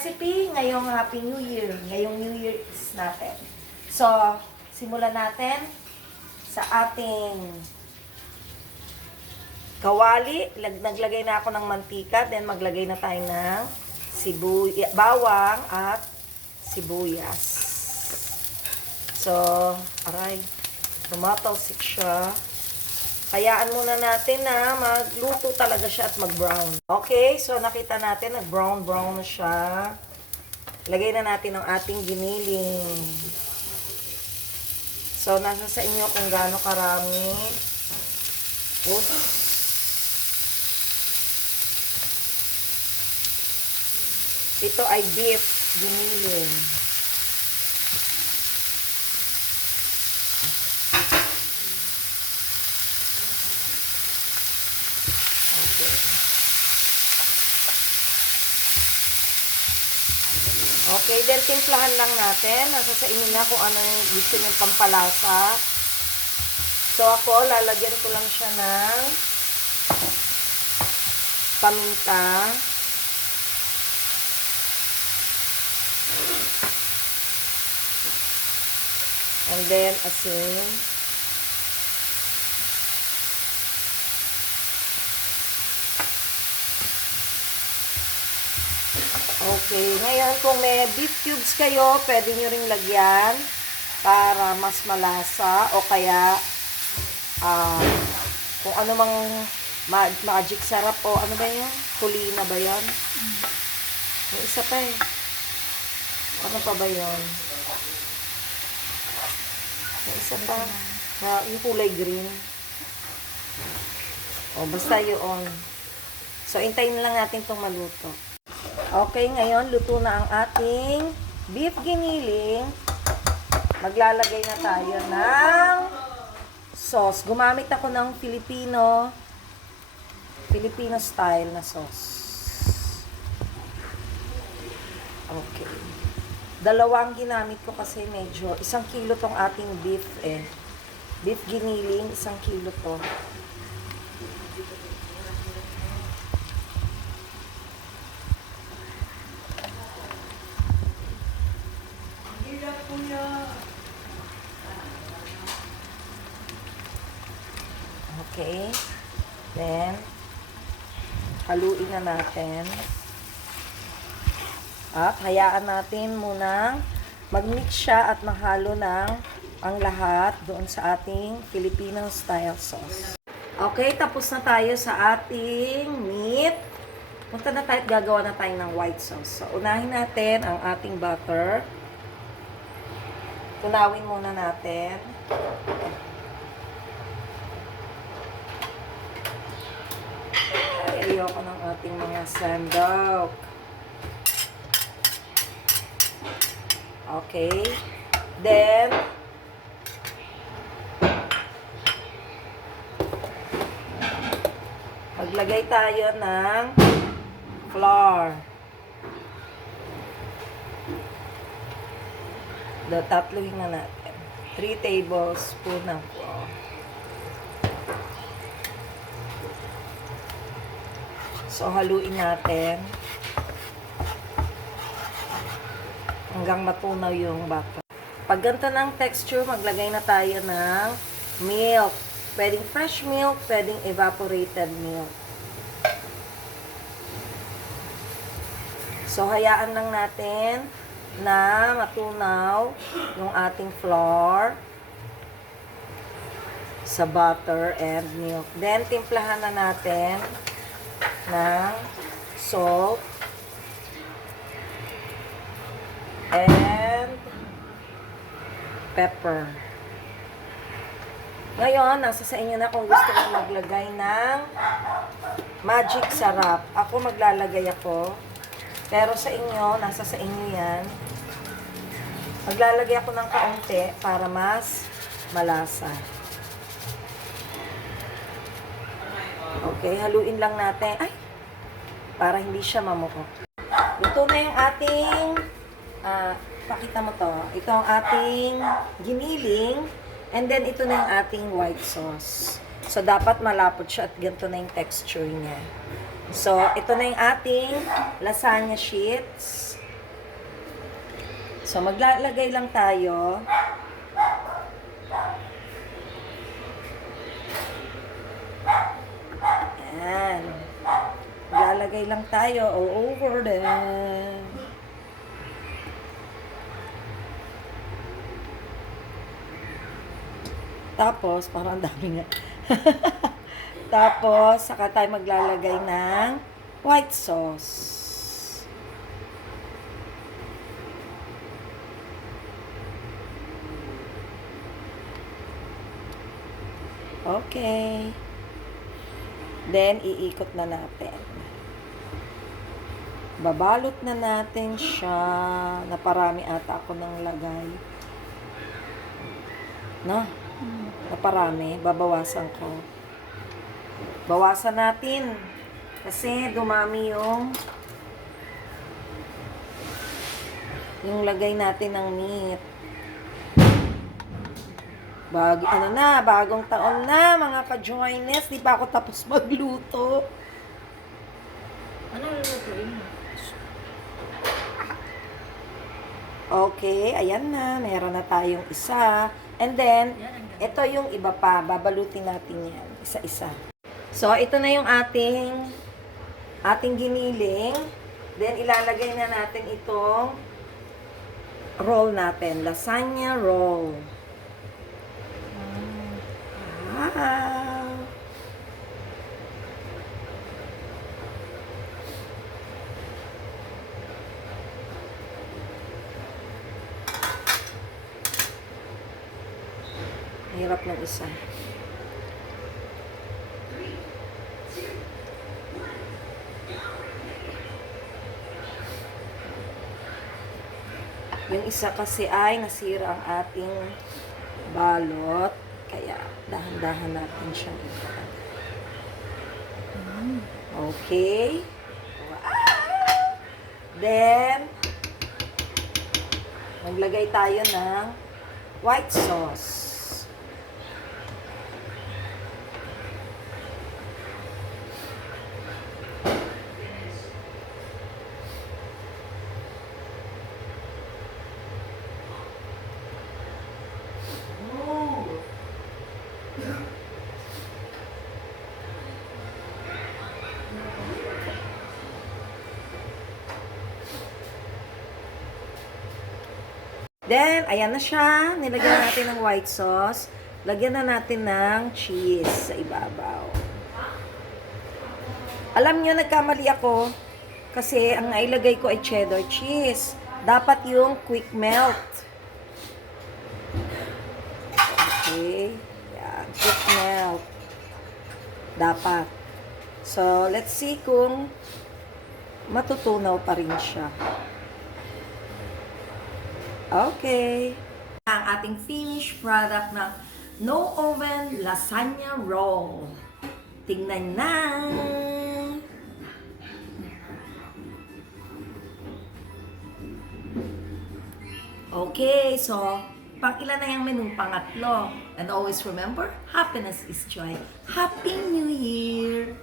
Recipe ngayong Happy New Year, ngayong New Year's natin. So, simulan natin sa ating kawali. Naglagay na ako ng mantika, then maglagay na tayo ng bawang at sibuyas. So, aray, tumatalsik siya. Hayaan muna natin na magluto talaga siya at mag-brown. Okay, so nakita natin, nag-brown-brown na siya. Lagay na natin ang ating giniling. So, nasa sa inyo kung gaano karami. Oops. Ito ay beef giniling. Okay, then timplahan lang natin. Nasa sa inyo na kung anong gusto nyo pampalasa. So ako, lalagyan ko lang siya ng paminta. And then asin. Okay, ngayon kung may beef cubes kayo, pwede nyo ring lagyan para mas malasa o kaya kung ano mang magic sarap o ano ba yun? Kulina ba yun? May isa pa eh. Ano pa ba yun? May isa pa. Yung kulay green. O, basta yun. So, intayin lang natin itong maluto. Okay, ngayon, luto na ang ating beef giniling. Maglalagay na tayo ng sauce. Gumamit ako ng Filipino style na sauce. Okay. Dalawang ginamit ko kasi medyo, 1 kilo tong ating beef eh. Beef giniling, 1 kilo to. Okay. Then, haluin na natin. At hayaan natin munang mag-mix siya at mahalo ng ang lahat doon sa ating Filipino style sauce. Okay, tapos na tayo sa ating meat. Punta na tayo at gagawa na tayo ng white sauce. So, unahin natin ang ating butter. Tunawin muna natin. Ayoko ng ating mga sandok. Okay. Then, maglagay tayo ng flour. Tatluhin na natin. 3 tablespoon ng flour. So, haluin natin hanggang matunaw yung butter. Pag ganito ng texture, maglagay na tayo ng milk. Pwedeng fresh milk, pwedeng evaporated milk. So, hayaan lang natin na matunaw yung ating flour sa butter and milk. Then, timplahan na natin ng salt and pepper. Ngayon, nasa sa inyo na kung gusto nyo maglagay ng magic sarap. Ako maglalagay ako. Pero sa inyo, nasa sa inyo yan. Maglalagay ako ng kaunti para mas malasa. Okay, haluin lang natin. Ay! Para hindi siya mamuko. Luto na yung ating, pakita mo to. Ito ang ating giniling. And then, ito na yung ating white sauce. So, dapat malapot siya at ganito na yung texture niya. So, ito na yung ating lasagna sheets. So, maglalagay lang tayo. Yan. Maglalagay lang tayo all over them. Tapos, parang dami nga. Tapos, saka tayo maglalagay ng white sauce. Okay. Then, iikot na natin. Babalot na natin siya. Naparami ata ako ng lagay. No? Naparami. Babawasan ko. Bawasan natin. Kasi dumami yung lagay natin ng meat. Bagong taon na, mga ka-joiners. Di pa ako tapos magluto. Ano lulutuin mo? Okay, ayan na. Meron na tayong isa. And then, ito yung iba pa. Babalutin natin yan. Isa-isa. So, ito na yung ating giniling. Then, ilalagay na natin itong roll natin. Lasagna roll. Wow! Hirap ng isa. Yung isa kasi ay nasira ang ating balot. Kaya dahan-dahan natin siyang ilagay. Okay. Wow! Then, maglagay tayo ng white sauce. Then, ayan na siya. Nilagyan natin ng white sauce. Lagyan na natin ng cheese sa ibabaw. Alam nyo, nagkamali ako. Kasi ang nailagay ko ay cheddar cheese. Dapat yung quick melt. Okay. Yan. Quick melt. Dapat. So, let's see kung matutunaw pa rin siya. Okay. Ang ating finished product na no oven lasagna roll. Tingnan na. Okay, so pang ilan na yung menu? Pangatlo. And always remember, happiness is joy. Happy New Year!